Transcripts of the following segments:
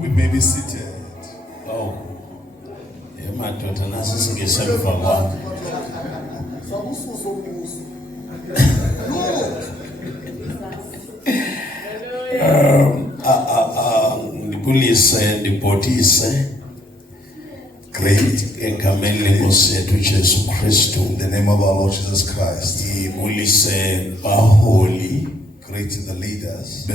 We may be seated. Oh. Madoda nasi singesemva kwami. Ndibulise ndibhodise great egameni lenkosi yethu Jesu Kristu. In the name of our Lord Jesus Christ. Ndibulise baholi, great the leaders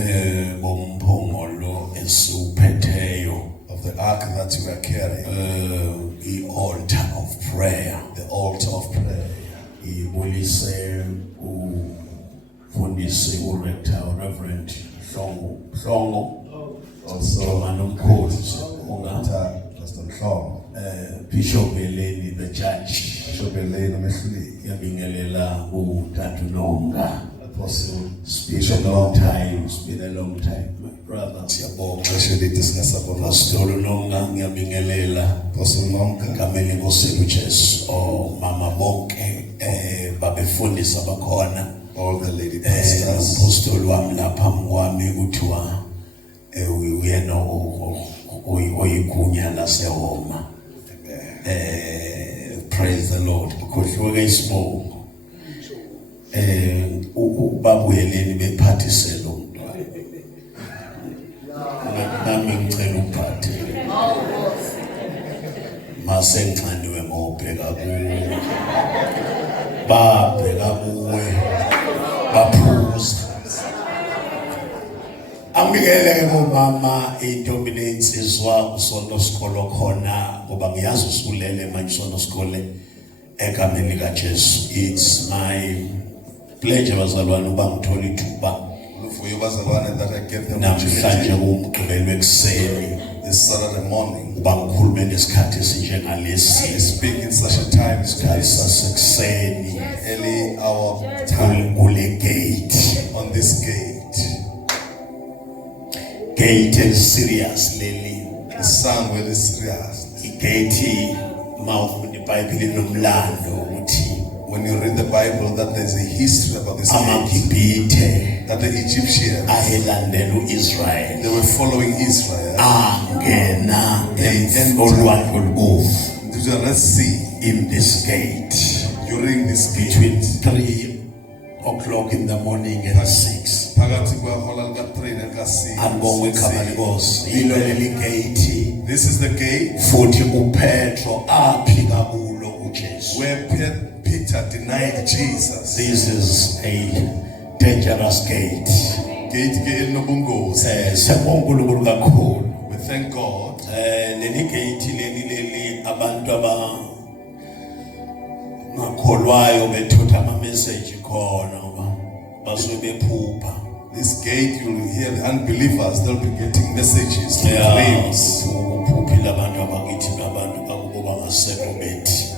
bomphongolo esuphetheyo of the ark that you are carrying. The altar of prayer. The altar of prayer. Ndibulise ufundisi uRector Reverend Songo. Also Pastor Mhlongo. Bishop Eleni the judge. Bishop Eleni Mehluli. Yabingelela uTatu Nonga. Apostle. It's been a long time. It's been a long time, my brother. Especially discuss about Pastor Nonga ngiyabingelela. Apostle Nonga. Ngamele Nkosi Jesu. Mama bonke babefundisa bakhona. All the lady pastors. Apostle wami lapha mwami kuthiwa uyena oyigunya laseHoma. Praise the Lord. Kukhohliwe ke isibongo. Babuyeleni bephathisele umntwana. Nami ngicela uphathe. Mase ngixaniwe ngobheka kuwe. Babheka kuwe. Baphuza. Angibingelele ngomama intombi nensizwa usonto sikolo khona ngoba ngiyazi usulele manje usonto sikole egameni lika Jesu. It's my pleasure bazalwane uba ngithola ithuba for you bazalwane that I get them namhlanje umgqibelo ekseni this Saturday morning uba ngikhulume ngesikhathi esinjengalesi. Speak in such a time isikhathi sasekuseni early hour time kule gate on this gate is serious leli. The sound very serious. Igate mouth in the Bible nomlando uthi when you read the Bible that there's a history about this gate, that the Egyptians ayelandela uIsrael, they were following Israel angena olwandle olubovu into the Red Sea in this gate during this gate between 3 o'clock in the morning and 6. phakathi kwahola lika 3 nelika 6. Angongwe igama lenkosi ilo leli gate. This is the gate futhi uPetro aphika kulo uJesu where Peter denied Jesus. This is a dangerous gate. Gate ke elinobungozi. Siyabonga uNkulunkulu kakhulu. We thank God. Leli gate leli abantu ngakholwayo bethutha ama message khona ngoba basuke bephupha. This gate you'll hear the unbelievers, they'll be getting messages, dreams.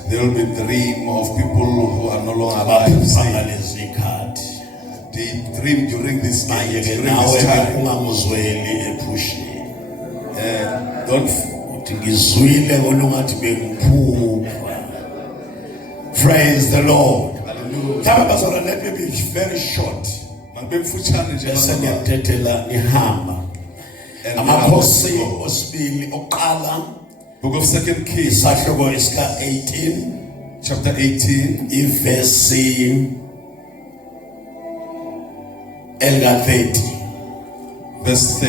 There will be dream of people who are no longer alive. They dream during this gate, during this time. Praise the Lord. Hallelujah. Let me be very short. Bese ngiyathetela ihamba amakhosi osibili oqala Book of 2 Kings isahloko esika 18 chapter 18 iverse elika 30 verse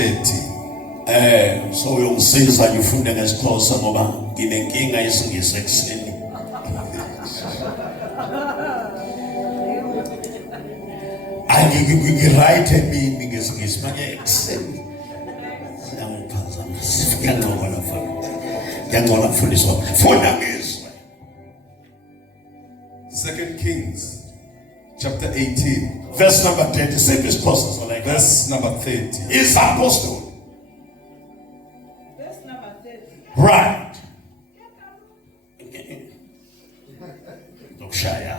30. So uyongisiza ngifunde ngeSixhosa ngoba nginenkinga yesingisi ekseni. Right mimi ngesingisi manje ekseni siyangiphazamisa ngiyangcola mfundisi funda ngizwe. 2 Kings chapter 18 verse number 30. Say this person like verse number 30 is apostle. Verse number 30. Right. Dokushaya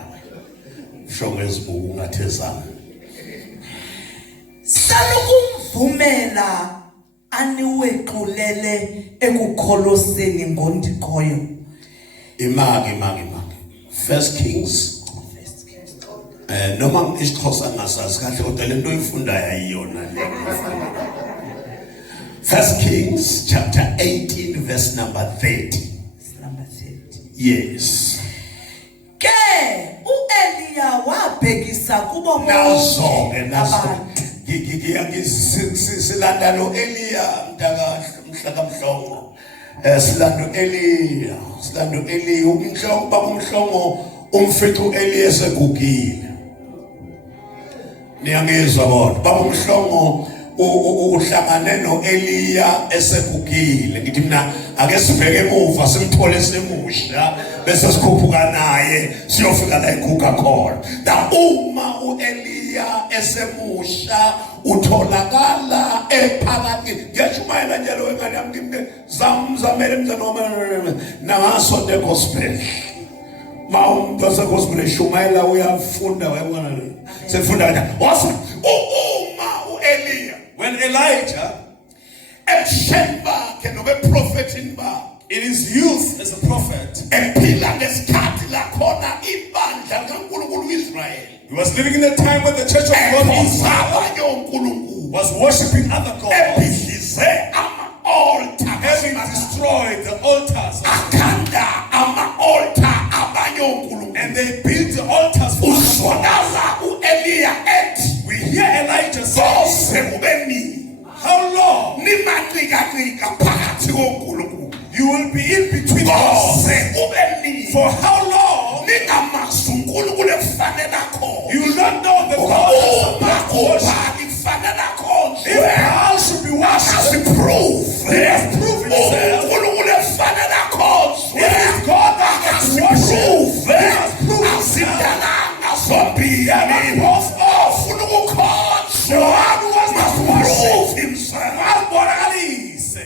shongezibungu ngathezana salukumvumela aniwequlele ekukholoseni ngondikhoyo. Imagi. 1 Kings. Noma isiXhosa ngasazi kahle kodwa lento oyifundayo ayiyona le. First Kings chapter 18 verse number 30. Number 30. Yes. Ke uEliya wabhekisa kubo Nazo-ke bonke nazo. abantu. Silanda lo Eliya mhlakamhlongo. Silanda Eliya, umhlongo baba umhlongo umfethu Eliya segugile. Niyangizwa kodwa baba umhlongo uhlangane noEliya esegugile. Ngithi mina ake sibheke emuva simthole semusha bese sikhuphuka naye siyofika la eguga khona. Da uma uEliya esemusha utholakala ephakathi ngeshumayela njalo wengane yami ngimke zamele mzana wami nangaso the gospel. Umuntu wasegospel eshumayela uyafunda wayibona sefunda kanjani wasa uma uEliya When Elijah, ebusheni bakhe nobeprofethini bakhe in his youth as a prophet, ephila ngesikhathi lakhona ibandla likaNkulunkulu uIsrayeli he was living in a time when the church of God ekhonzabanye uNkulunkulu was worshiping other gods, ebhidlize ama-altar having destroyed the altars, akhanda ama-altar abanye uNkulunkulu and they built the altars for other gods. uzwakala uEliya ethi We hear Elijah say, koze kube nini how long nimancikancika phakathi koNkulunkulu you will be in between gods? koze kube nini For how long ningamazi uNkulunkulu ekufanele khona you will not know the God uma that's supposed to worship. ubani kufanele khona If Baal should be worshipped, asiprove he has proven himself. uNkulunkulu efanele khona If it's God that has worshipped, he has proven himself. asidalanga zombili Both of ufuna ukukhonza the one who was not prove worshipped, himself Alisa.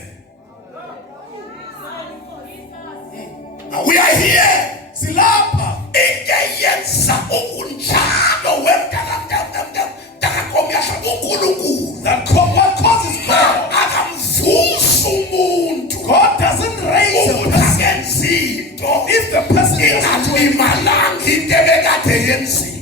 we are here Silapa. ingeyenza okunjalo wemntakamntakamntakamyasha uNkulunkulu What causes God? akamvusa umuntu God doesn't raise a person ukungakenza into if the person doesn't do it ingalimalanga into ebekade yenziwe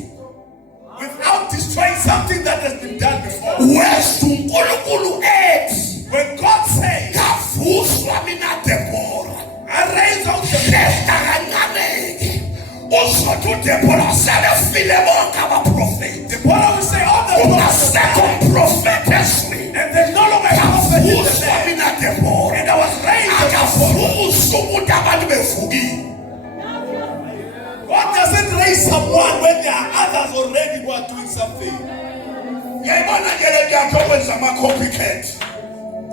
without destroying something that has been done before. weza uNkulunkulu ethi When God says, ngavuswa mina Debora I raise out the lesta kancaneke uzothi uDebora sebefile bonke abaprofeti Deborah will say, all the prophets are ungasekho dead, umprofeti eswini and there's no longer a prophet in the ngavuswa land. mina Debora And I was raised a prophet. akavusa umuntu abantu bevukile God doesn't raise someone when there are others already who are doing something. ngiyayibona nje le nto yakho okwenza ama-copycat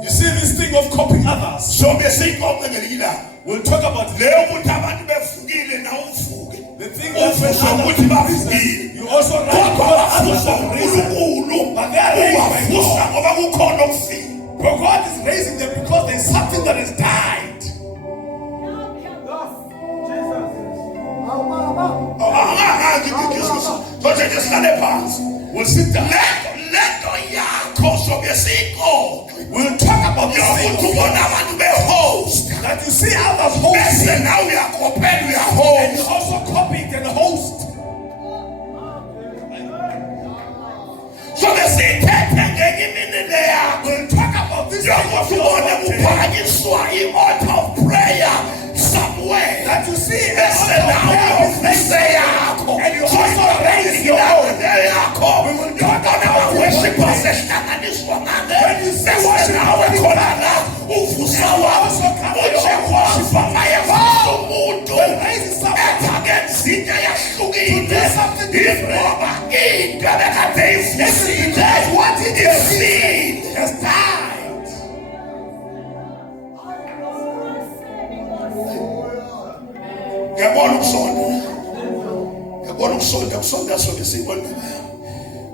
You see this thing of copying others. sobe siyixoxe ngelikilanga We'll talk about leyo ukuthi abantu bevukile nawe uvuke the thing of uvuswa ukuthi bavukile you also rise kodwa because others wavuswa have risen. uNkulunkulu But they are raised by wavuswa God. ngoba kukhona okufile But God is raising them because there's something that has died. Thoje nje sihlale phansi We'll sit down. lento yakho sobe siyixoxe We'll talk about this yokuthi thing ubona abantu behost that you see others bese hosting nawe uyakopela and you uyahost also copy it and host. sobe siyithethe ngenye imini le yakho We'll talk about this thing of yokuthi ubone yours kuphakanyiswa i-altar of prayer somewhere that you see bese nawe ufise yakho and you also raise your own. yakho yobona abaworshippers ehlanganiswa ngale bese nawe khona la uvusa wakho uthi worshipa mayevusa umuntu ephakenza into yahlukile ingoba into ebekade ivusile ifile Has died. ngiyabona ukusonda kusonda sonke siyibona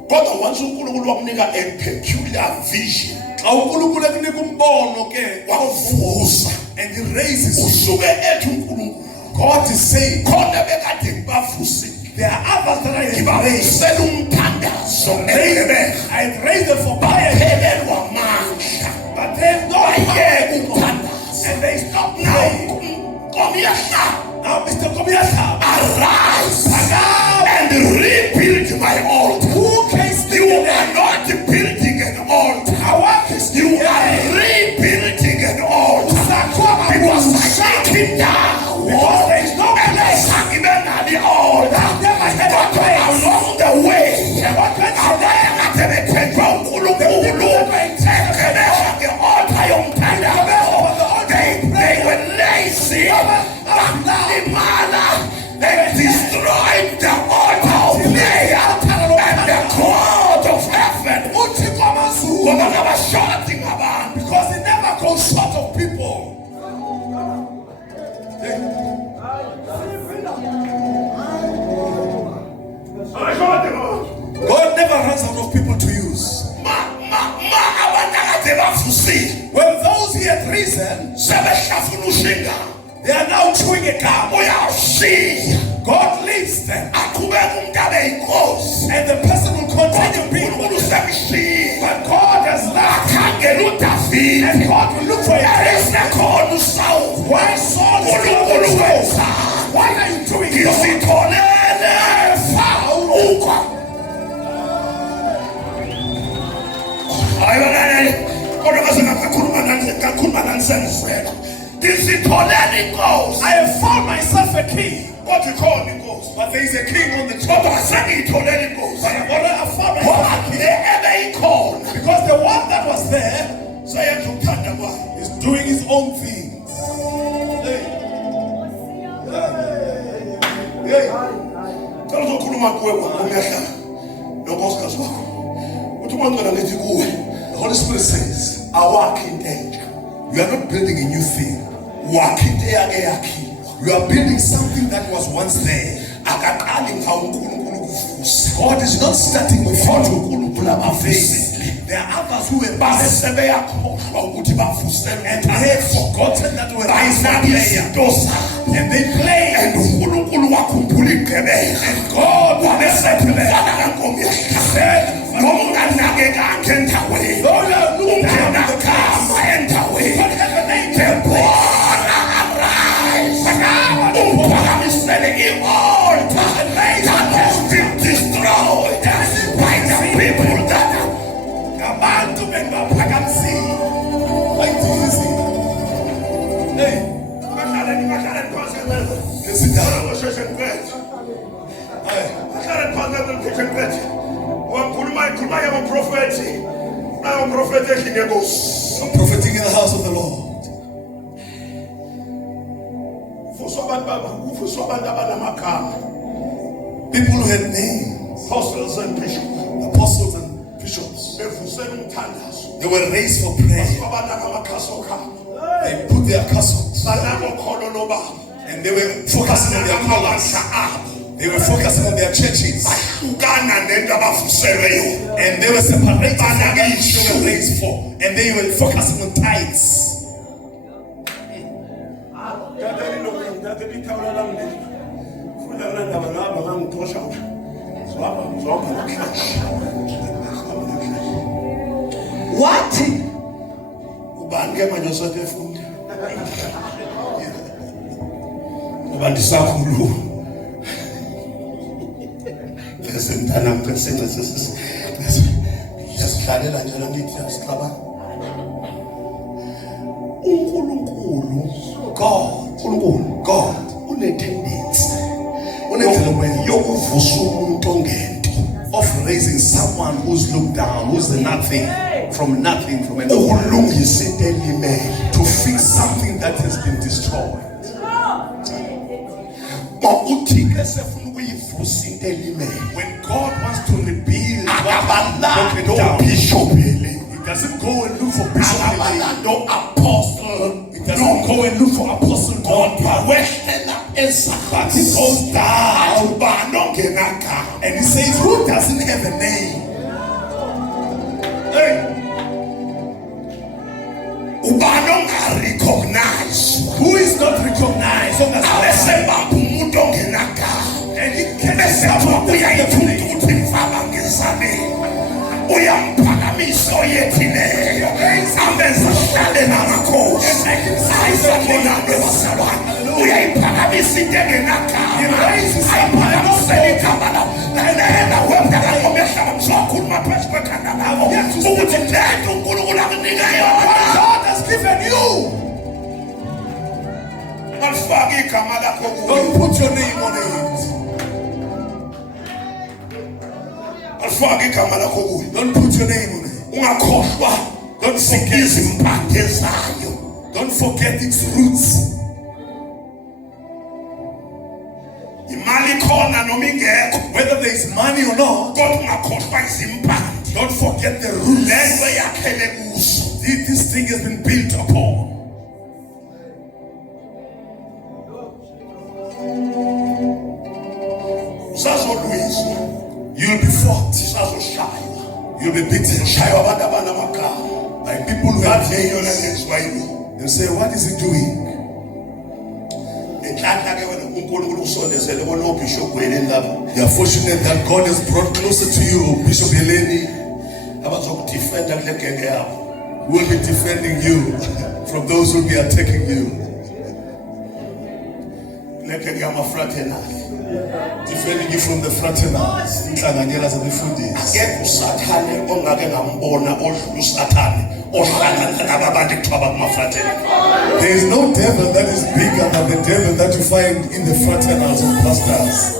kodwa once uNkulunkulu wamnika a peculiar vision Xa uNkulunkulu ekunika umbono ke wavusa and he raises you. usuke ethi uNkulunkulu God is saying khona bekade ngibavusile there are others that I have raised. ngibavusela umthandazo I raised them for prayer, phelelwa amandla but they have no bayeke idea. ukuthandaza And they stop now praying. komyahlaba Now, Mr. Kobiasa, arise and rebuild my altar. who can You are not building an altar. You are rebuilding prison, sebehlafuna ushinga. they are now chewing a gum. Uyashiya. God leaves them. Aqhubeka umuntu abe yinkosi. And the person will continue being uNkulunkulu with them. usemshiya. But God has left. Akhangela uDavide. And God will look for a place. Esekhona uSawuli. Why Saul is uNkulunkulu still wenza. Why are you doing this? Ngizitholele ukho. Hayi bangane. Kodwa mase ngakhuluma nanisenzela. Ngizitholele inkosi. I have found myself a king. What you call inkosi? But there is a king on the Kodwa top. sengiyitholele inkosi. But I found myself Ngoba a king. le ebe ikhona. Because the one that was there Seyenza ukuthanda kwayo. is doing his own things. Hey. Hey. Cela uzokhuluma kuwe ngokuyahlala nonkosikazi wakho. Uthi uMancela ngithi kuwe. The Holy Spirit says, Awakhi into entsha. you are not building a new thing. Wakhi into eyake yakhiwa. You are building something that was once there. Akaqali ngawo uNkulunkulu kuvusa. God is not starting with Kodwa you. uNkulunkulu abavusile. There are others who were Base past sebeyakhohlwa ukuthi bavusele and they had forgotten that were raised for bayinaka prayer. izinto zabo. And they played. And uNkulunkulu wakhumbula igqibela. And God Wabesephela kankomo yahlala. Noma unganakekanga endaweni. though you are looking down at the Ungenagama cross, endaweni. whatever they did, Debora arise. Uphakamisele i-altar that has been destroyed by the people that are abantu bengaphakamisile. Ayithusi. Hey, Bahlale phansi ngeke. sit down. Ngosheshe ngiqede. Hey, Bahlale phansi ngeke ngiqede. Wakhuluma yabaprofethi. Abaprofethi endlini yenkosi. I'm propheting in the house of the Lord. Kufuswa abantu abanamagama. People who had names, Apostles and bishops. apostles and bishops, Bevusela umthandazo. they were raised for prayer. Abanaka amakhaso khabo. They put their castles Banako kholo lobaba. and they were focusing on their colors. They were focusing on their churches. Ukana nento abavuselwe yona. And they were separated from what they were raised for. And they were focusing on tithes. Wathi Ubani ke manje osefunda? Ngoba ndisakhulu. Bese mntana mqinisekise yasidlalela njalo ngithi yasixaba. uNkulunkulu God une-tendency yokuvusa umuntu ongento. Of raising someone who's looked down, who's nothing, from an Ukulungisa into elimele. to fix something that has been destroyed. Mawuthike sefuna ukuyivusa into elimele. When God wants to rebuild what has broken Akabalando down, bishop ele. He doesn't go and look for bishop. Akabalando apostle. He doesn't go and look for apostle God. Wehlela ezakhe. He goes down. Ubani ongenagama. And he says, who doesn't have a name? Hey, Ubani ongarecognize. who is not recognized? Abesebamba umuntu ongenagama. And he can Bese someone uyayifundi that ukuthi mfaka ngizameni. Uyamphakamisa oyethileyo. Amenza ahlale namakhosi. Ayisabonane bazalwane. Uyayiphakamisa into engenagama. Ayiphakamisele igama lawo. Nena wemdala ngomehlaba ngizokhuluma phezu kwekhanda lakho. Ukuthi lento uNkulunkulu akunika yona. God has given you. Alifake igama lakho kuyo. Don't put your name on it. Alifake igama lakho kuyo. Don't put your name on it. Ungakhohlwa. Don't forget. Izimpande zayo. Don't forget its roots. Imali khona noma ingekho. Whether there is money or not, Kodwa ungakhohlwa izimpande. don't forget the roots. Lento yakhele kuzo. This thing has been built upon. Usazolwiswa. You'll be fought. Usazoshaywa. You'll be beaten Shaywa abantu abanamagama. by people who have Bathi yona names. ngeziwa yilo. They'll say, what is he doing? You are fortunate that God has brought closer to you, Bishop Heleni, who will be defending you from those who will be attacking you. Defending you from the fraternals. There is no devil that is bigger than the devil that you find in the fraternals of pastors.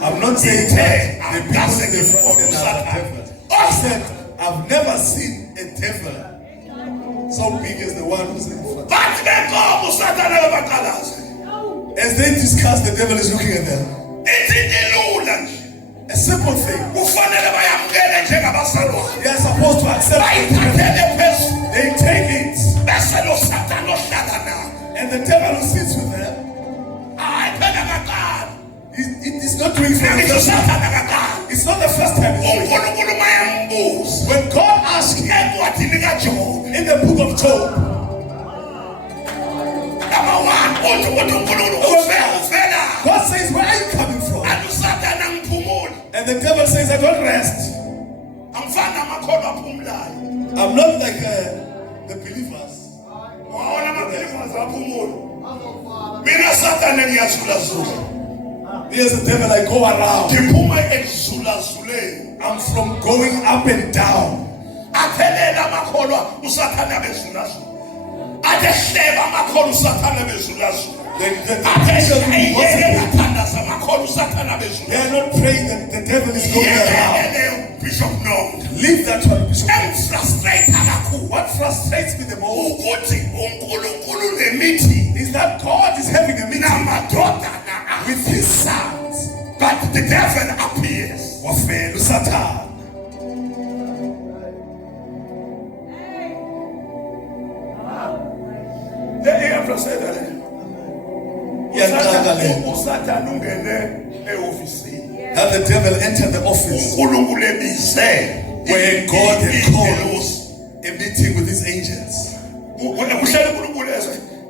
I'm not saying that the people in the fraternals are devils. I said, I've never seen a devil so big as the one who's in front. As they discuss, the devil is looking at them. A simple thing. They are supposed to accept it. They take it. And the devil who sits with them, it is not doing for the first time. It's not the first time. When God asked him in the book of Job, God says, where are you coming from? And the devil says, I don't rest. I'm not like the believers. Here's the devil, I go around. I'm from going up and down. They are not praying that the devil is going around. Leave that one, Bishop. What frustrates me the most is that God is having a meeting with his sons, but the devil appears. That the devil entered the office where God had called a meeting with his angels.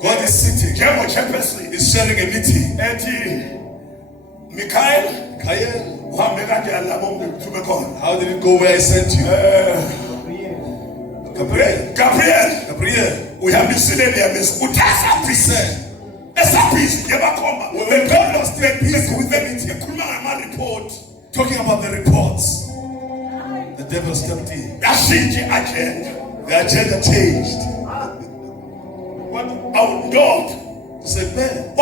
God is sitting, is sharing a meeting. Michael, how did it go where I sent you? Gabriel, we have been sitting there. When God was still busy with the meeting, talking about the reports, the devil stepped in. The agenda changed. Our God said, man,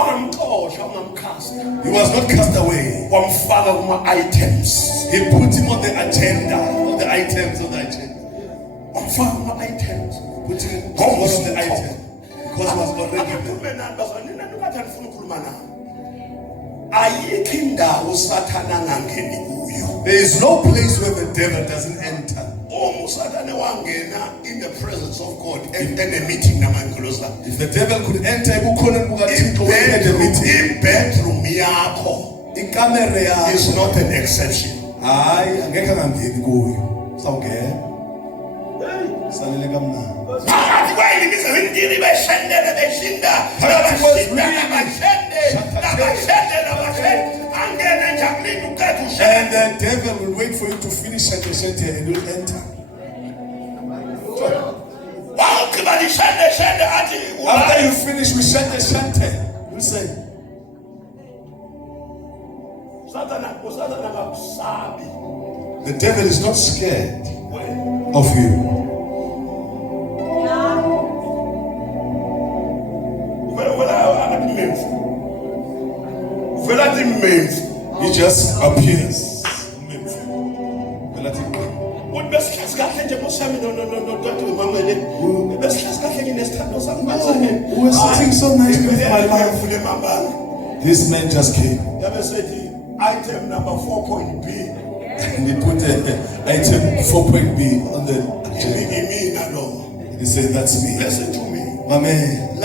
he was not cast away. He put him on the agenda, on the items of the agenda. Put him on the item because he was already there. There is no place where the devil doesn't enter. In the presence of God and then a meeting. If the devil could enter in bedroom is not an exception. And the devil will wait for you to finish and will enter. After you finish with Shante, you say, the devil is not scared of you. He just appears. We're sitting so nice with my life. This man just came. Item number 4.B. And he put item 4.B on the agenda. He said, that's me. Listen to me. My man.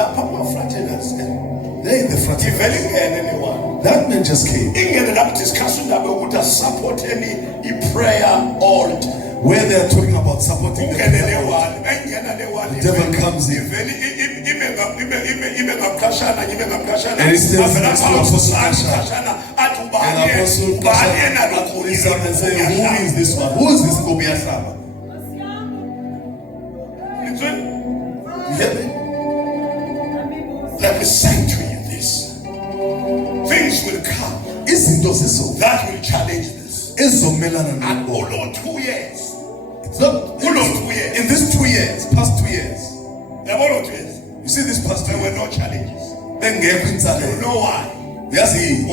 They the fraternity. That man just came. ingene lapho discuss indaba yokuthi support any prayer alt Where they are talking about supporting the ungene prayer. le-one engena le-one The devil comes in. ivele ime ngaqashana ngibe ngaqashana And he says avela next to phakathi Apostle qashana athi And ubani Apostle ubani yena Kasha raise up and say, who is this one? Who is this Ngobi Yahlaba? You hear me? Let me say to you this. Things will come Izinto zeso that will challenge this. ezomelana And nabo. all 2 years. It's not All 2 years. in these 2 years, past 2 years. All 2 years. You see this past 2 There were years. no challenges. Bengekho You insalela. know why? Yes, he.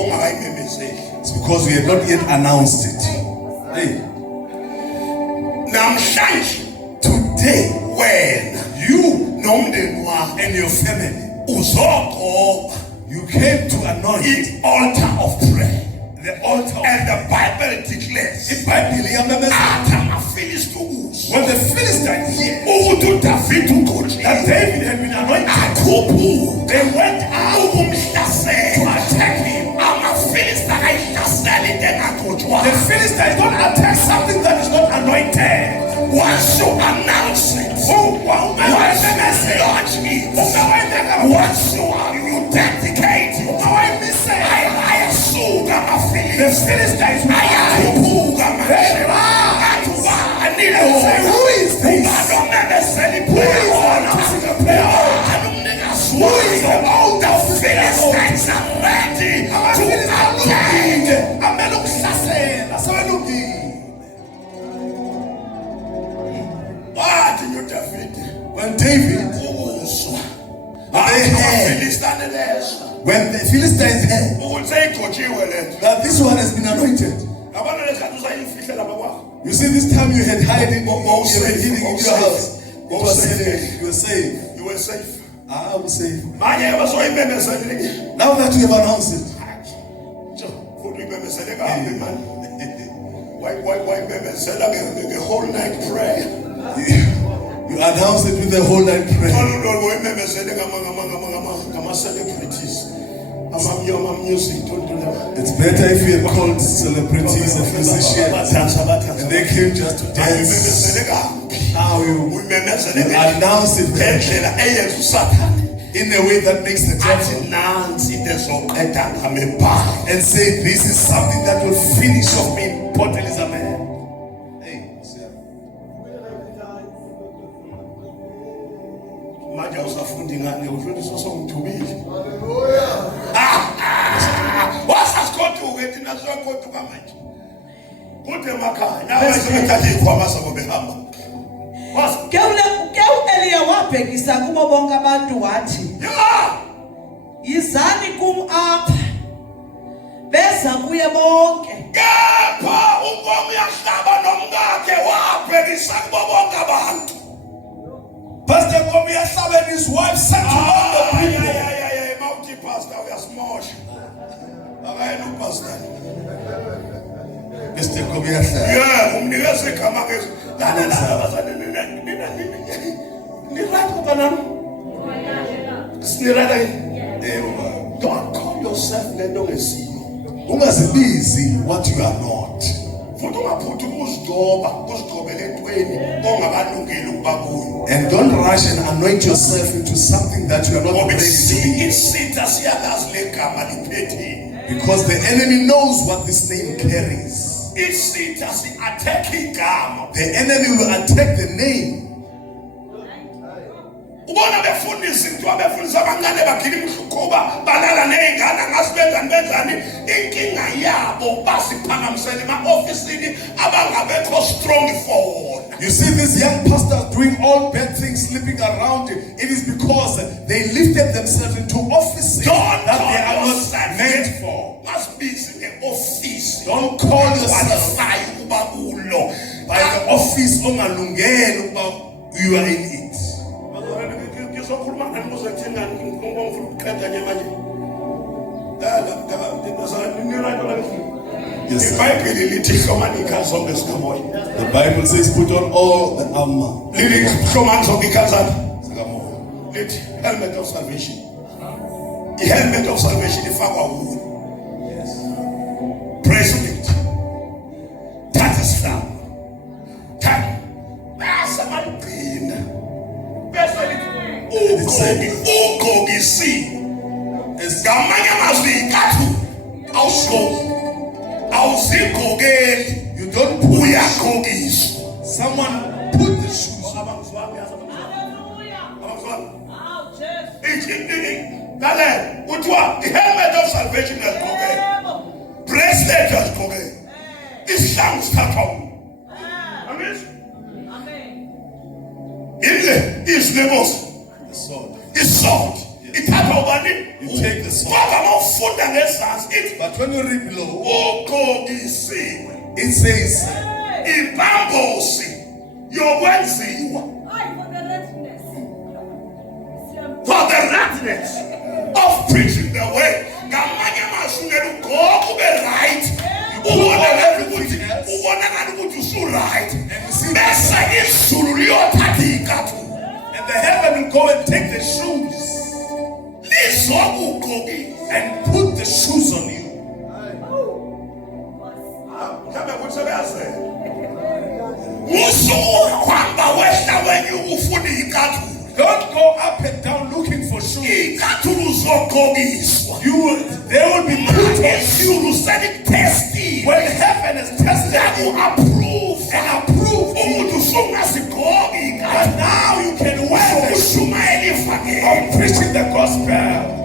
It's because we have not yet announced it. Hey, Namhlanje today, when you nomndeni wakho and your family, uzoqoba you came to anoint i-altar of prayer. the altar. And the Bible declares IBhayibheli iyamemeza athi amaFilisti ukuzwa when the Philistines hear ukuthi uDavid uqotshile that David had been anointed, akhuphuka they went out ukumhlasela to attack him. amaFilisti akayihlasela into The engaqotshwanga. Philistines don't attack something that is not anointed. Once you announce it, once you launch it, once you dedicate it, ayasuka The amaFilisti Philistines will ayakhuphuka manje athi ubani lo Who is this? ubani omemezela Who iprayer is order? announcing a prayer order? Ubani umnikazi wayo? The Philistines are ready to attack. amele ukuhlasela sebelungile. Wathi uDavid When David, ukuzwa They had. amaFilistane lezo when the Philistines heard ukuthi seyigcotshiwe lento. that this one has been anointed, Yabona lesikhathi usayimfihla lapha kwakho. you see, this time you had hiding, you were safe, hiding in go your safe. house. Go You were safe. safe. You were safe. You were safe. I was safe. Manje basoyimemezele. Now that you have announced it, Futhi uyimemezele kabi man. Why memezela the whole night prayer. you announced it with the whole night prayer. Uyimemezele ngama-celebrities. Ama-music, don't do that. It's better if you had called celebrities and musicians and they came just to dance. Uyimemezele kabi. Now you Uyimemezele announce it ngendlela eyenza uSathane in a way that makes the athi devil nansi into ezoqeda ngamebhayi. and say, this is something that will finish off me in Port Elizabeth. Hey, Manje awusafunda ingane udlulisa songithubile. Wasasigoduke thina siyagoduka manje. Kude emakhaya. Nawe sebethatha izikhwama zabo behamba. Ke u-Eliya wabhekisa kubo bonke abantu wathi, Ya! yizani kum apha. Beza kuye bonke. Kepha uNkosi uyahlaba nomkakhe wabhekisa kubo bonke abantu. Pastor Ngobi Yahlaba and his wife sat to all the people. Mawuthi pastor uyasimosha. Akayena upastor. Mr. Ngobi Yahlaba. Yeah, umnikeze igama ke. Don't call yourself lento ngesiyo. Ungazibizi what you are not. Futhi ungaphuthi uzigcobele entweni ongakalungeli ukuba kuyo. And don't rush and anoint yourself into something that you are not Ngoba ready to be. isitha siyalazi legama liphetheni. Because the enemy knows what this name carries. Isitha si-attack igama. The enemy will attack the name. Ubona befundisa into abefundisa abancane bagila imhlukuba balala nezingane ngasibenzani inkinga yabo basiphakamisela ema-ofisini abangabekho strong for wona. You see these young pastors doing all bad things, sleeping around. It is because they lifted themselves into offices that they are not meant for. Masibizi nge-ofisi. Don't call yourself Qualify ukuba kulo. by the office ongalungele ukuba you are in it. Ngizokhuluma ngani kuzothina ngifuna ukuqeda nje manje. Yes, sir. iBhayibheli lithi hlomani ikhazi zonke zikamoya. The Bible says, put on all the armor. Lithi hlomani zonke ikhazi zakhe. Zikamoya. Lithi helmet of salvation. The helmet of salvation ifakwa kuwe. ugqokisiwe. Ngamanye amazwi ikathu awusigqoki. Awuzigqokeli. You don't uyagqokiswa. Someone put the shoes. Dale, utwa, the helmet of salvation has broken. Bracelet has broken. Islam started. Amen. Is levels. The sword. Is sword. It had over it. You take the sword. But when you read below, it says, your words for the readiness of preaching the way. Ngamanye amazwi go kube right. Ubone everything else. Ubone ngathi usu right. Bese izulu liyothatha ikathu. And the heaven will go and take the shoes and put the shoes on you. Don't go up and down looking for shoes. They will be put on you. When heaven is tested, that will approve and approve. But now you can wear the shoe of preaching the gospel.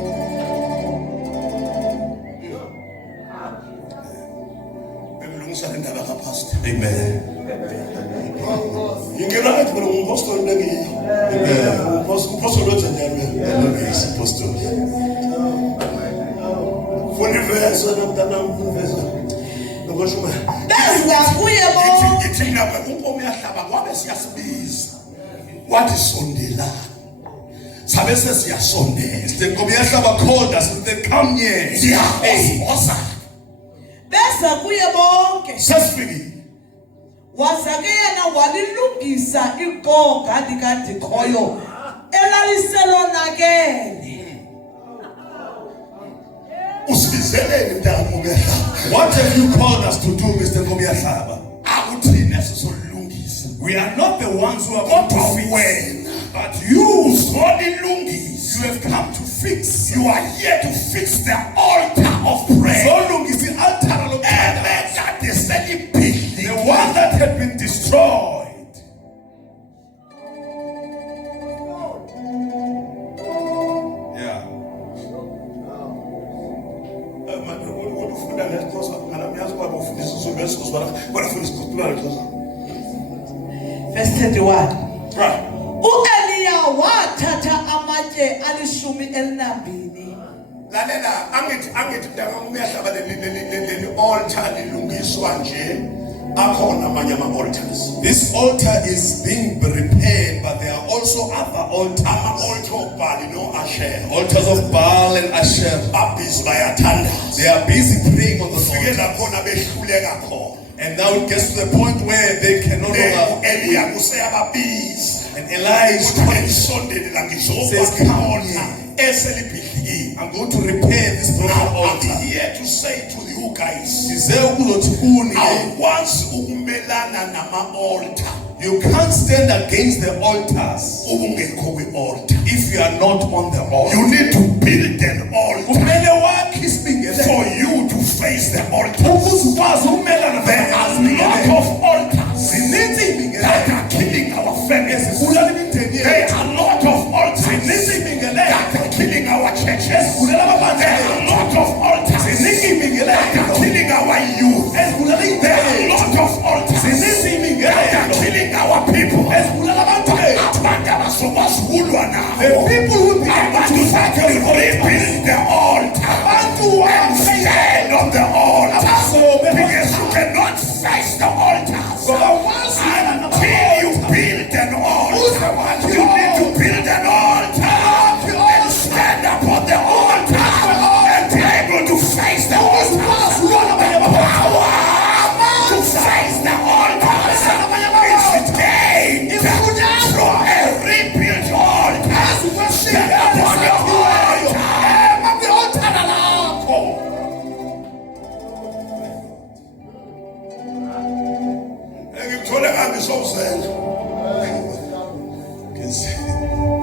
Amen. You can write for the apostle. Amen. Apostle Roger. Apostle. Fully verse. What is Sondela? Sabese siyasondela. Istenkomo yahlaba called us and then come here. Siyahosa. Besa kuye bonke. Sesifiki. Wazake yena walilungisa iqonga likadikhoyo elaliselonakele. Usibizeleni mntakamukela. What have you called us to do, Mr. Kobiyahlaba? Akuthina sizolungisa. We are not the ones who are going to fix, but you have come to fix. You are here to fix the altar of prayer. The one that had been destroyed. Yeah. Verse 31. Right. U-Eliya wathatha amatye alishumi elinambini. Lalela angithi ndangamuyahlaba le altar lilungiswa nje akhona amanye ama-altars. This altar is being repaired, but there are also other altars. Ama-altar of Baal no-Asher. Altars of Baal and Asher. Babhizi bayathandaza. They are busy praying on the Fike altar. lakhona behluleka khona. And now it gets to the point where they can no longer. Eliya kuseyababiza. And Elijah says, come here. I'm going to repair this broken Now altar. I'm here to say to you guys, Once you can't stand against the altars if you are not on the altar. you need to build an altar for you to face the altar. There are a lot of altars that are killing our families. There are a lot of altars that are killing our churches. There are a lot of altars that are killing our youth. There are a lot of altars that are killing our people. The people who rebuild the altar and stand on the altar, because you cannot face the altars until you build an altar. You need to build an altar and stand up on the altar and be able to face the altar. Power to face the altar is gained from a rebuilt altar. Stand up on the altar.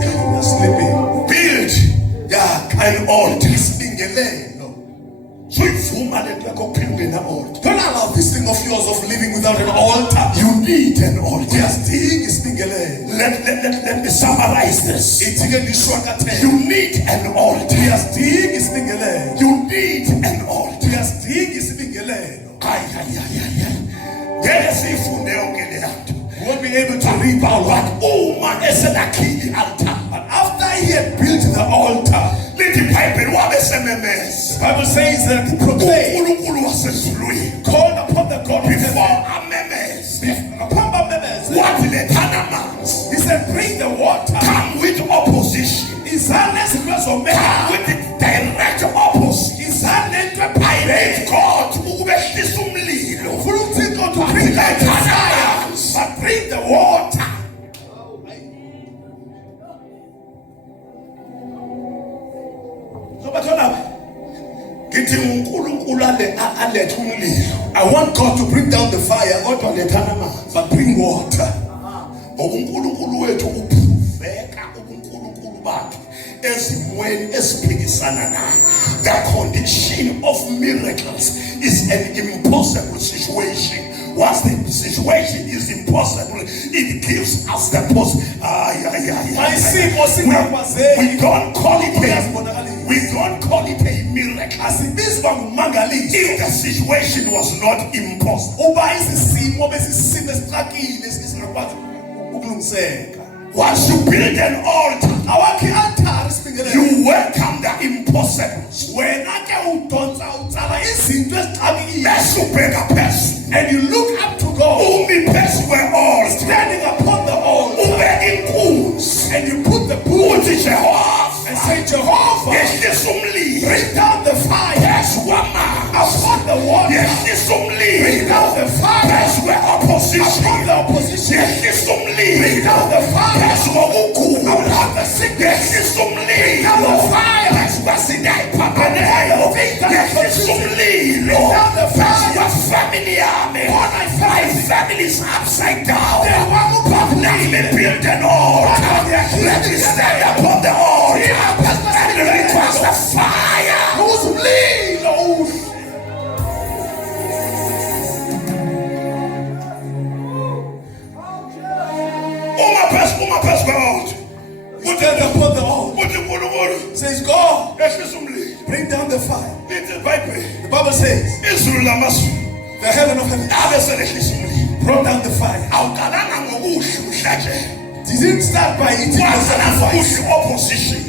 You're sleeping. Don't allow this thing of yours of living without an altar. You need an altar. Let me summarize this. You need an altar. You need an altar. We won't be able to reap our what? But after he had built the altar, the Bible says that he proclaimed, called upon the God before he said, bring the water. Come with opposition. Come with the direct opposite. I need God to bring the fire, but bring the water. I want God to bring down the fire, but bring water. The condition of miracles is an impossible situation. Once the situation is impossible, it gives us the possibility. We don't call it a miracle. If the situation was not impossible. Once you build an altar, you welcome the impossible. And you look up to God, standing upon the altar, and you put the bull and say, Jehovah, bring down the fire upon the water, bring down the fire upon the opposition, bring down the fire upon the sickness, bring down the fire bring down the fire. My family is upside down. Let me build an altar. Let me stand upon the altar and request the fire. Upon the altar. Says God, bring down the fire. The Bible says, the heaven of heaven brought down the fire. He didn't start by eating the sacrifice.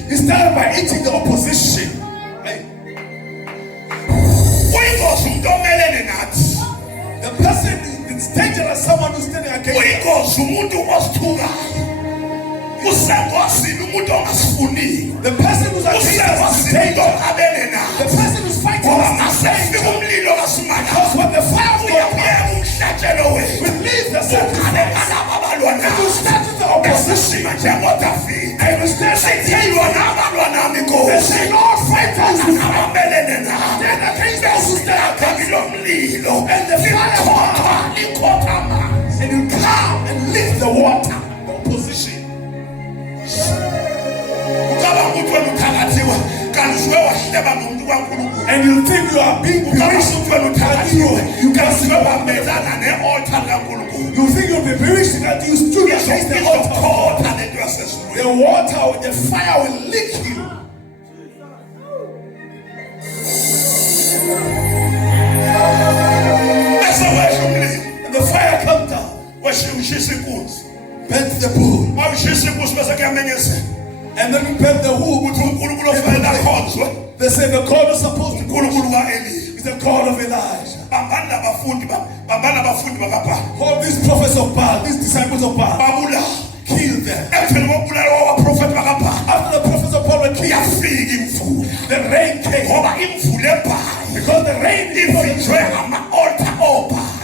He started by eating the opposition. The person is dangerous, someone who's standing against him. The person who's against us is dangerous. The person who's fighting us is dangerous. Because when the fire of God will leave the sacrifice, it will start with the opposition. And it will start like they say, Lord, fight us who fight. Stand against us who stand against us. And the fire and you come and lift the water, the opposition. And you think you are being bewitched. You think you'll be bewitched that you stood against the altar. The water, the fire will lick you. And the fire comes down. Bent the bull. And then we bent the wood. They say the God is supposed to be the God of Elijah. All these prophets of Baal, these disciples of Baal, kill them. After the prophets of Baal were killed, the rain came. Because the rain is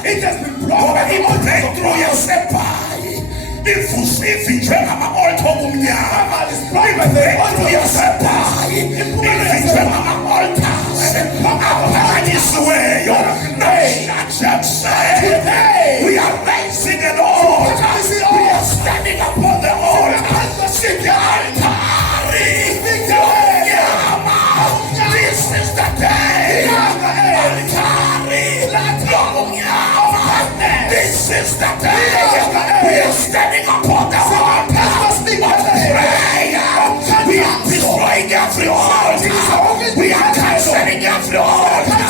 it has been blocked by the altar If you we are raising an altar. We are standing upon the altar. This is the day. This is the day we are standing upon the altar of prayer. We are destroying every altar. We are canceling every altar.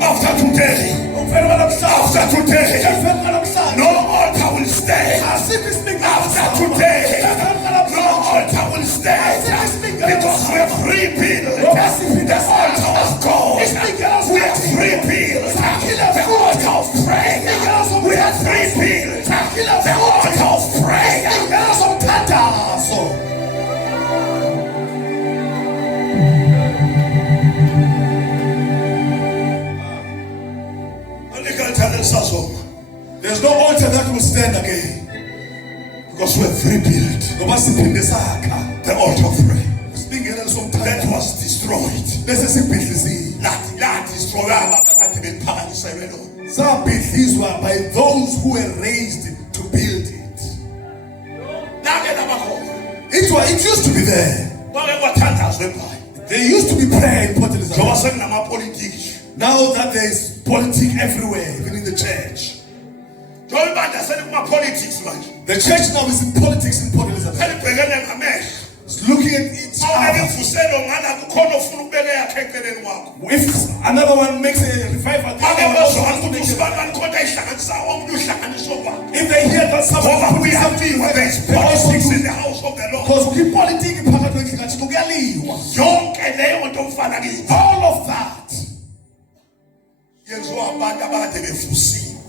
After today, no altar will stay. After today, no altar will stay. Because we have rebuilt the altar of God. We have rebuilt the altar of prayer. We have rebuilt the altar of prayer. There's no altar that will stand again. Because we have rebuilt the altar of prayer that was destroyed. By those who were raised to build it. It used to be there. There used to be prayer in Port Elizabeth. Now that there is politics everywhere, even in the church. The church now is in politics in Port Elizabeth. It's looking at each other. If another one makes a revival, if they hear that someone putting something where there is politics in the house of the Lord, because we politics all of that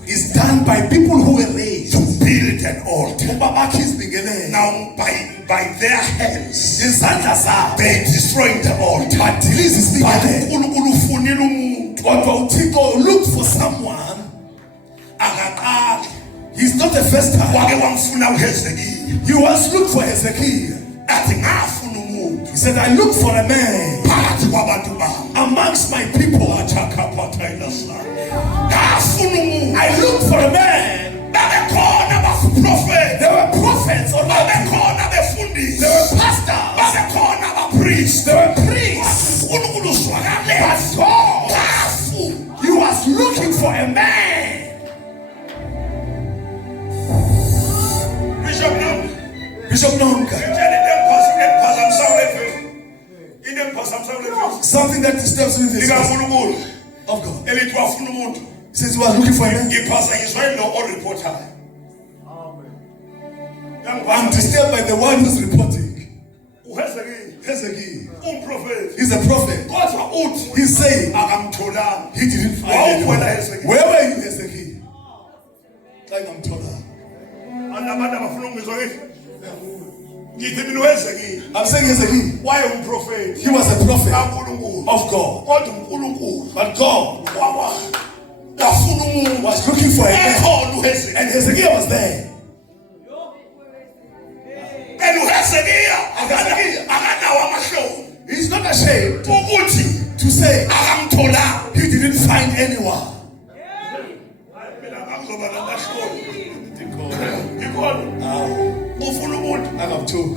is done by people who were raised to build an altar. Now by their hands they destroyed the altar. Look for someone. He's not the first time. He once looked for Hezekiah. He said, I look for a man amongst my people. I look for a man. There were prophets or there were pastors. Priests. There were priests. But God, he was looking for a man. Bishop Nonka. Something that disturbs me this of God. He says he was looking for a man. I'm disturbed by the one who's reporting. Hezekiah. He's a prophet. He's saying, he didn't find anyone. Where were you, Hezekiah? Like I'm told her. I'm saying Hezekiah. Why a prophet? He was a prophet of God. But God was looking for a man. And Hezekiah was there. He's not ashamed to say he didn't find anyone. I have told.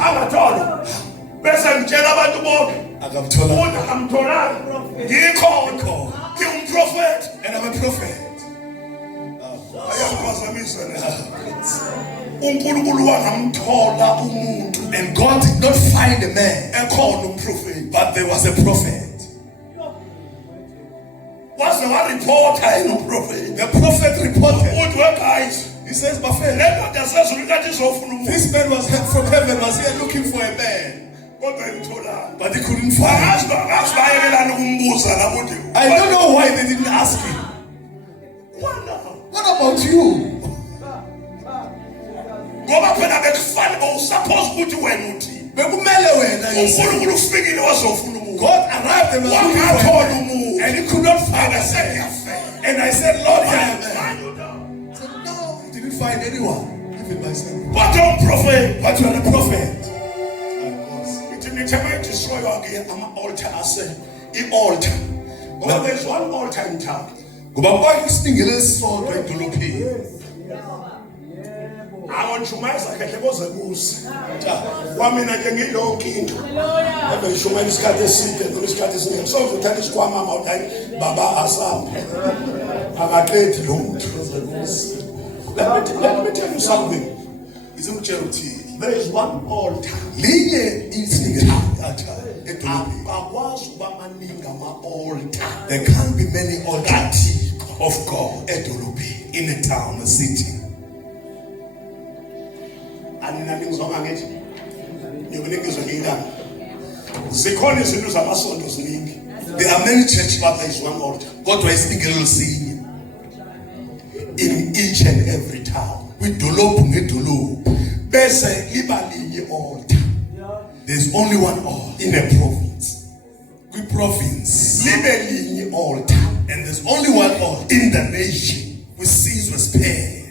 And I'm a prophet. And God did not find a man, but there was a prophet. What's the one reporter and no prophet? The prophet reported. Guys. He says, Buffet, this man was from heaven, was here looking for a man. But he couldn't find him. I don't know why they didn't ask him. What about you? God arrived and was looking for him, and he could not find him. And I said, Lord, I am there. He said, no, he didn't find anyone, even myself. But don't prophet. But you are a prophet. Destroy your altar. I said, the altar. Well, there's one altar in town. awonshumayeza kahle koze kuze kwamina nje ngilonke into ebeyishumayela isikhathi eside noma isikhathi esiningi soze uthatha isikhwama mama uthi baba asambe akaqedi lo muntu. Let me tell you something. Izimtshela uthi There is one altar. linye izinga edolobheni. Akakwazi ukuba maningi ama-altar There can't be many altars of God edolobheni, in a town, a city. anina ningizonga ngithi ngiyokunikizwa ngiyilanga. Zikhona izinto zamasonto ziningi. There are many churches, But there is one altar kodwa isingelelo sinye in each and every town. kwidolophu ngedolophu. Bese liba linye altar There's only one altar in a province. kwi-province, Libe linye altar and there's only one altar in the nation. kwisizwe siphela.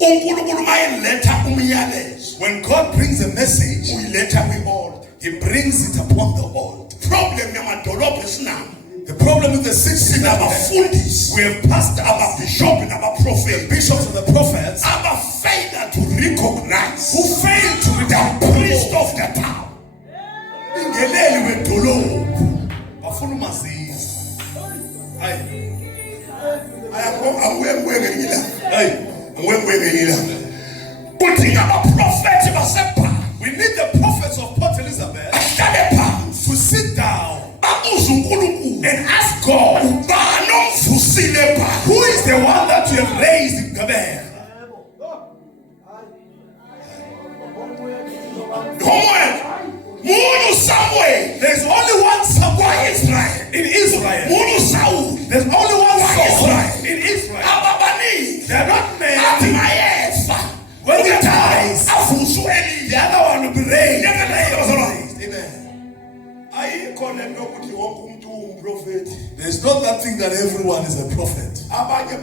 uNkulunkulu mayeletha umyalezo When God brings a message, uyiletha kwi-altar. He brings it upon the altar. Problem yamadolobho esinayo The problem with the city now, sinabafundisi we have passed our ababhishobhi the nabaprofeti bishops and the prophets abafeyila to recognize who failed to the priest of the town. ingeleli wedolophu bafuna umazisi. Hayi, Kuthi abaprofeti baseBhali we need the prophets of Port Elizabeth bahlale phansi to sit down babuze uNkulunkulu and ask God, ubani omvusile eBhali. who is the one that you have raised in Gabon? Homework. Mulu Samuel There's only one Samuel Israel. in Israel. Mulu Saul. There's only one Saul Israel. in Israel. Ababani. They are not Athi many. mayefa. When he dies, Avusu the Eliya. other one will be raised. Amen. Amen. Ayikho lento ukuthi wonke umuntu umprofeti. There's not that thing that everyone is a prophet. Abanye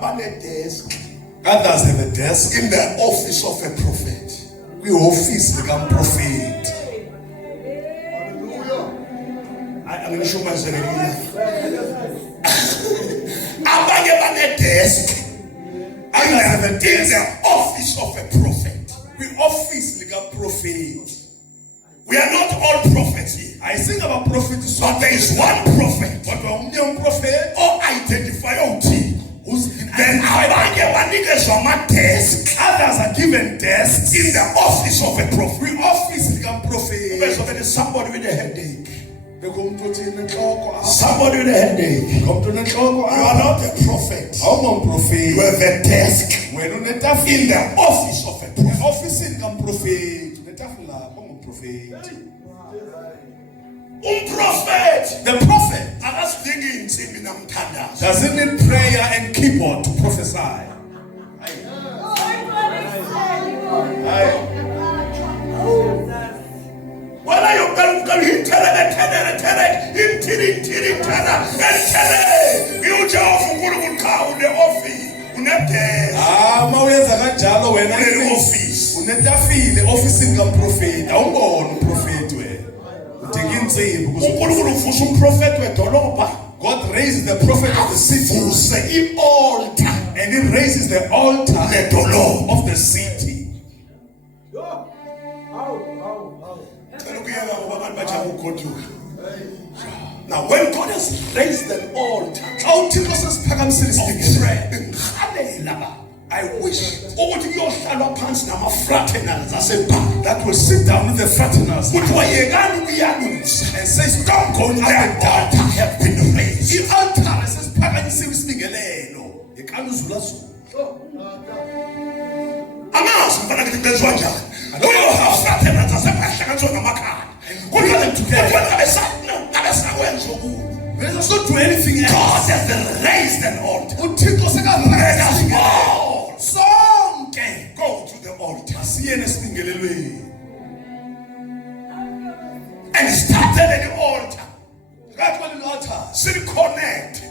bane desk Others have a desk in the office of a prophet. kwi-office likaMprofeti. Angishumayezekile. Abanye bane desk Others have a in desk the office of a prophet. kwi-office likaProfeti. We are not all prophets here. I sing about prophet, But there is one prophet kodwa omunye umprofeti or identify uThixo. who's been Then identified. abanye banikezwa ama-desk Others are given desks in the office of a prophet. kwi-office likaMprofeti. There's already somebody with a headache. Bekho umuntu othi nenhloko apha. Somebody with a headache. Umuntu nenhloko You are apha. not a prophet. Awungomprofeti. You have a desk Wena in unetafula the office of a prophet. e-ofisini kaMprofeti. Unetafula lapho ungumprofeti. Prophet. The prophet Akasidingi insimbi namthandazo. doesn't need prayer and keyboard to prophesy. Whether you can hit Uma uyenza kanjalo wena Une-office. unetafile ofisini kaMprofeti. Awumbona umprofeti wena. Udinga insimbi ukuze uNkulunkulu uvusa umprofeti wedolobha. God raises the prophet of the city Uvuse i-altar and he raises the altar ledolobha. of the city. Cela ukuyeka ngoba abantu bajaba ukugoduka. Now when God has raised an altar Xa uThixo sesiphakamisile of isilinganiso, prayer, ngihalela ba. I wish ukuthi kuyohlalwa phansi nama-fraternals aseBhali. that will sit down with the fraternals Kuthiwa yekani ukuyalusa. and say stop going up and The down. altar have been raised. I-altar sesiphakanyisiwe isilingelelo ekanuzulazula. Amazi mfana kithi kwenziwa njani. Kuyo-fraternals asebahlanganiswe ngamakhanda. Kuthiwa ngabe sakwenza okubi. Let us not do anything else. God has raised an altar. uThixo Let sekareza us all sonke go to the altar. asiyene esilungelelweni. And started at the altar. Right when the altar Connect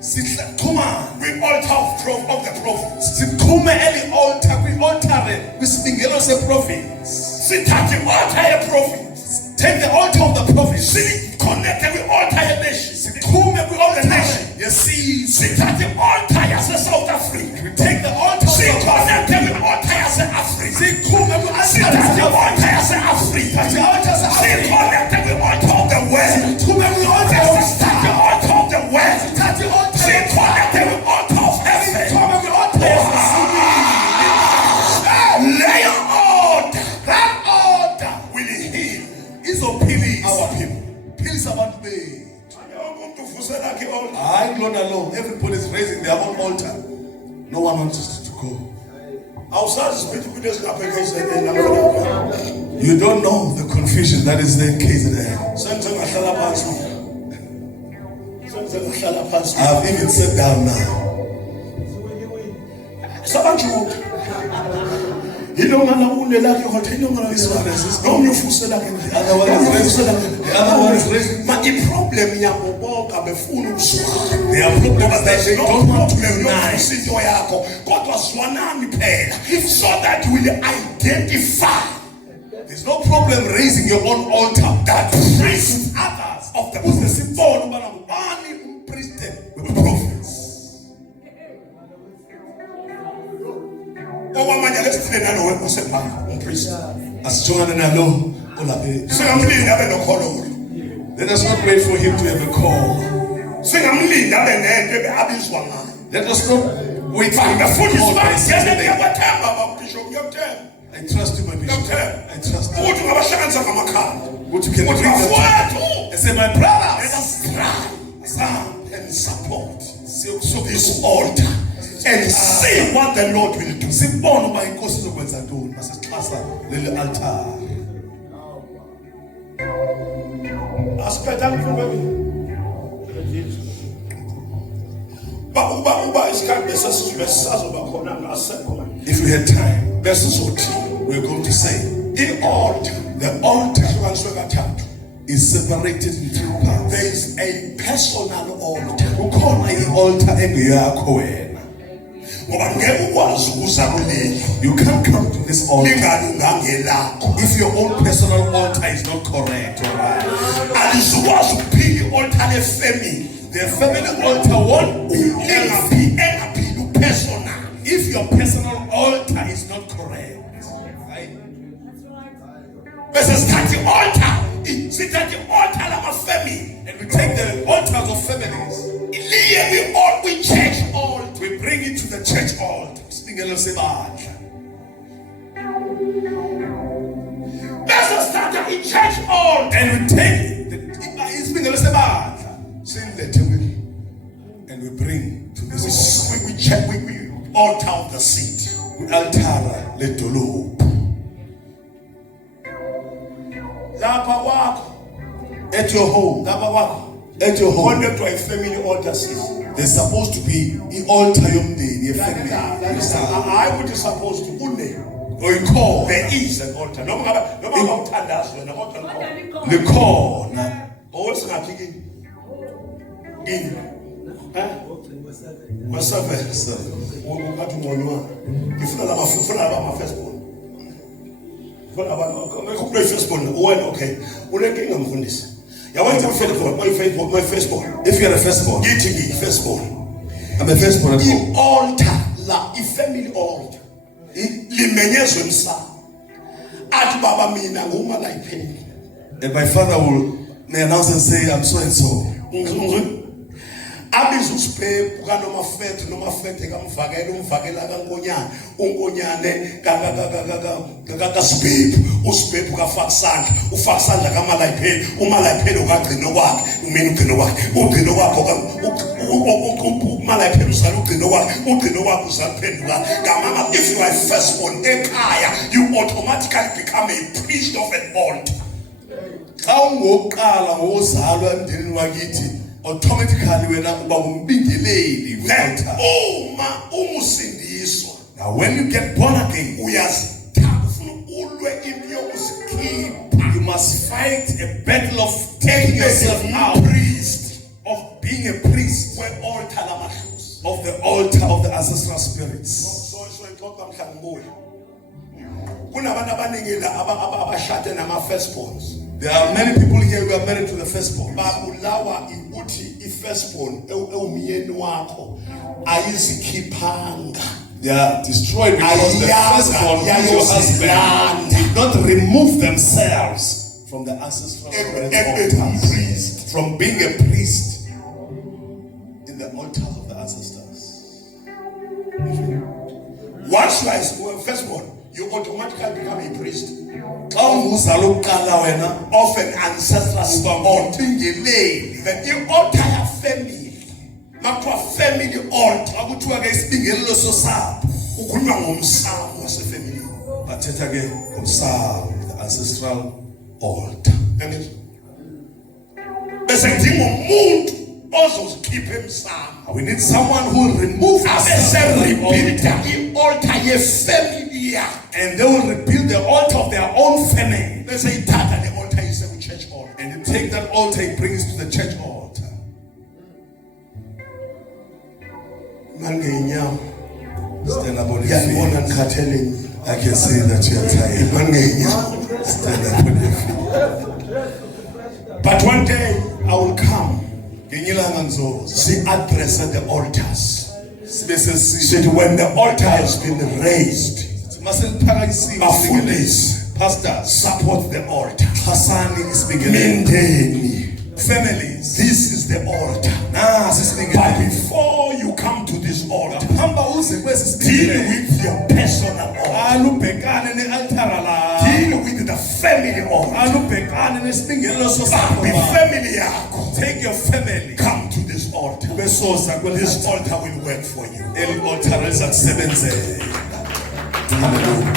sixhumana with altar of the prophets. siqhume eli-altar kwi-altare kwisilingelo seprovince. Sithathe i-altar ye-prophets. Take the altar of the province. Connect with altar ye-nation. siqhume kwi-altar Nation. Sithatha i-altar yase-South Africa. We take the altar of South Sikhonekte Africa. kwi-altar yase-Afrika. Sikhuphe Sithatha kwi-altar i-altar yase-Afrika. Sikhonekte kwi-altar of the world. Sikhuphe kwi-altar of Sithatha i-altar of the world. Sithatha i-altar Sikhonekte kwi-altar of heaven. Sikhuphe kwi-altar yasezulwini. Lay order. That altar Will heal izophilisa our people. philisa abantu bethu. Umuntu uvusela akhe i-altar. Hayi kulona lo, everybody is raising their own altar. No one wants us to go. Awusazi isiphithiphithi esingapha eKZN namhlanje. You don't know the confusion that is there in KZN. Sengize ngahlala phansi. Sengize ngahlala phansi. I've even sat down now. Sabantu. Ilongana unelakhe kodwa ilongana This one is this nomnye ufusela ke. The other one is raising. The other one is raising. Ma i-problem yabo bonke befuna ukusuka. There are problems that they don't want to unite. Into yakho kodwa zwanani phela so that you will identify. There's no problem raising your own altar. That priest others of the Who's the symbol of an priest with prophets? okwamanje lesithile nalo wasebhanka umpriest. Asijongane nalo olapha. Singamlinda abe nokholo. Let us not wait for him to have a call. Singamlinda abe nento abizwa ngayo. Let us not wait for him to Bafundisi call by bami something. ngiyabathemba babishop ngiyakuthemba. I trust you, my bishop. I trust you. Uthi ngabahlanganisa ngamakhanda. What you can Uthi bring them bafowethu. and say, my Let brothers, us try and support this altar and see what the Lord will do. sibone uba inkosi izokwenza ntoni masixhasa leli altar. Asiphetha mfowethu. Uba isikhathi besisazoba khona ngasekhona. If we had time, Besizothi we're going to say, i-altar the altar ihlukaniswe kathathu. is separated in three parts. There is a personal altar. Kukhona i-altar engeyakho wena. Ngoba ngeke ukwazi ukuza kuleli You can't come to this altar lingalunganga elakho. if your own personal altar is not correct or right. Alizukwazi ukuphila i-altar le-family. The family altar won't be engaphili upersonal. if your personal altar is not correct. Right? Bese sithatha i-altar. Sithatha i-altar lama-family. And we take the altars of families, Liye kwi-church altar. we bring it to the church altar. Sibingele sebandla. Bese sithatha i-church altar. And we take isibingele sebandla. Silethe and we bring to this We check we altar of the seat. altar ledolophu. Lapha kwakho. At your home, Lapha kwakho. at your home, Kodwa i-family altar seat. there's supposed to be i-altar yomndeni, yefamily. I would suppose to une. Or you call, There is an altar. Noma ngawuthandazi wena kodwa likhona. owesingaphi kini? Kini. Maseven. Ungathi ungonywa. Ngifuna lama firstborn. Ngifuna abantu ngikho firstborn. Wena okay. Unenkinga mfundisi. Yawenza my firstborn. If you are a firstborn, Ngithi ngiyi-firstborn. I'm a firstborn at home. I-altar la i-family altar limenyezwe emsamo athi baba mina nguMalayipheli. And my father may announce and say, I'm so and so. Abiza uSibhebhu kaNomafethu noMafethu kamvakela umvakela kaNkonyane uNkonyane kaSibhebhu uSibhebhu kafaka isandla ufaka isandla kaMalayipheli uMalayipheli ukagcino kwakhe umina ugcino kwakhe ugcino kwakho uMalayipheli usala ugcino kwakhe ugcino kwakhe usaphenduka ngamama. If you are firstborn ekhaya you automatically become a priest of an altar. Xa ungoqala ngozalwa emndenini wakithi, automatically wena uba umbingeleli we-altar. Uma umusindiswa Now when you get born again, uyazithatha ufuna ulwe impi yokuzikhipha. you must fight a battle of taking yourself out, of being a priest we-altar lamadlozi. of the altar of the ancestral spirits. So ngixoxa mhla ngibuya. Kunabantu abaningi la abashade nama-firstborns. There are many people here who are married to the firstborn. babulawa ukuthi i-firstborn ewumyeni wakho ayizikhiphanga. They are destroyed because the firstborn, who is your husband, Ayazilanda. did not remove themselves from the ancestral altars, Priest. from being a priest in the altars of the ancestors. Once you are firstborn, you automatically become a priest Xa unguzalo kuqala wena of an ancestral uba altar. ngubingeleli. The altar ya family, nakuthiwa family altar, Xa kuthiwa ke isibingelelo sosapho kukhulunywa ngomsamo wasefamily. bathetha ke ngomsamo, the ancestral altar. Yangizwa? Bese kudinga umuntu ozozikhipha emsamo. We need someone who will remove Abese themselves rebuilda i-altar yefamily yakhe. and they will rebuild the altar of their own family. Bese ithatha le altar ise ku-church altar. And you take that altar, you bring it to the church altar. Mangenyama. Stand up on your Ngiyabona feet. ngikhatheleni. I can see that you are tired. Mangenyama. Stand up on your feet. But one day I will come. Ngenyilanga ngizoza. See address at the altars. Sibe sesisithi Said when the altar has been raised, maseliphakanyisiwe bafundisi, pastors, support the altar. xhasani isibingelelo. Mindeni. Families, This is the altar. nasi But isibingelelo. before you come to this altar, Hamba uze kwesi deal sibingelelo. with your personal altar. Alubhekane ne-altara la. Deal with the family altar. Alubhekane nesibingelelo sosapho Be bakho. family yakho. Take your family. Come to this altar. Besoza This kwelesi altar will work for you. eli altar lizakusebenzela. Hallelujah.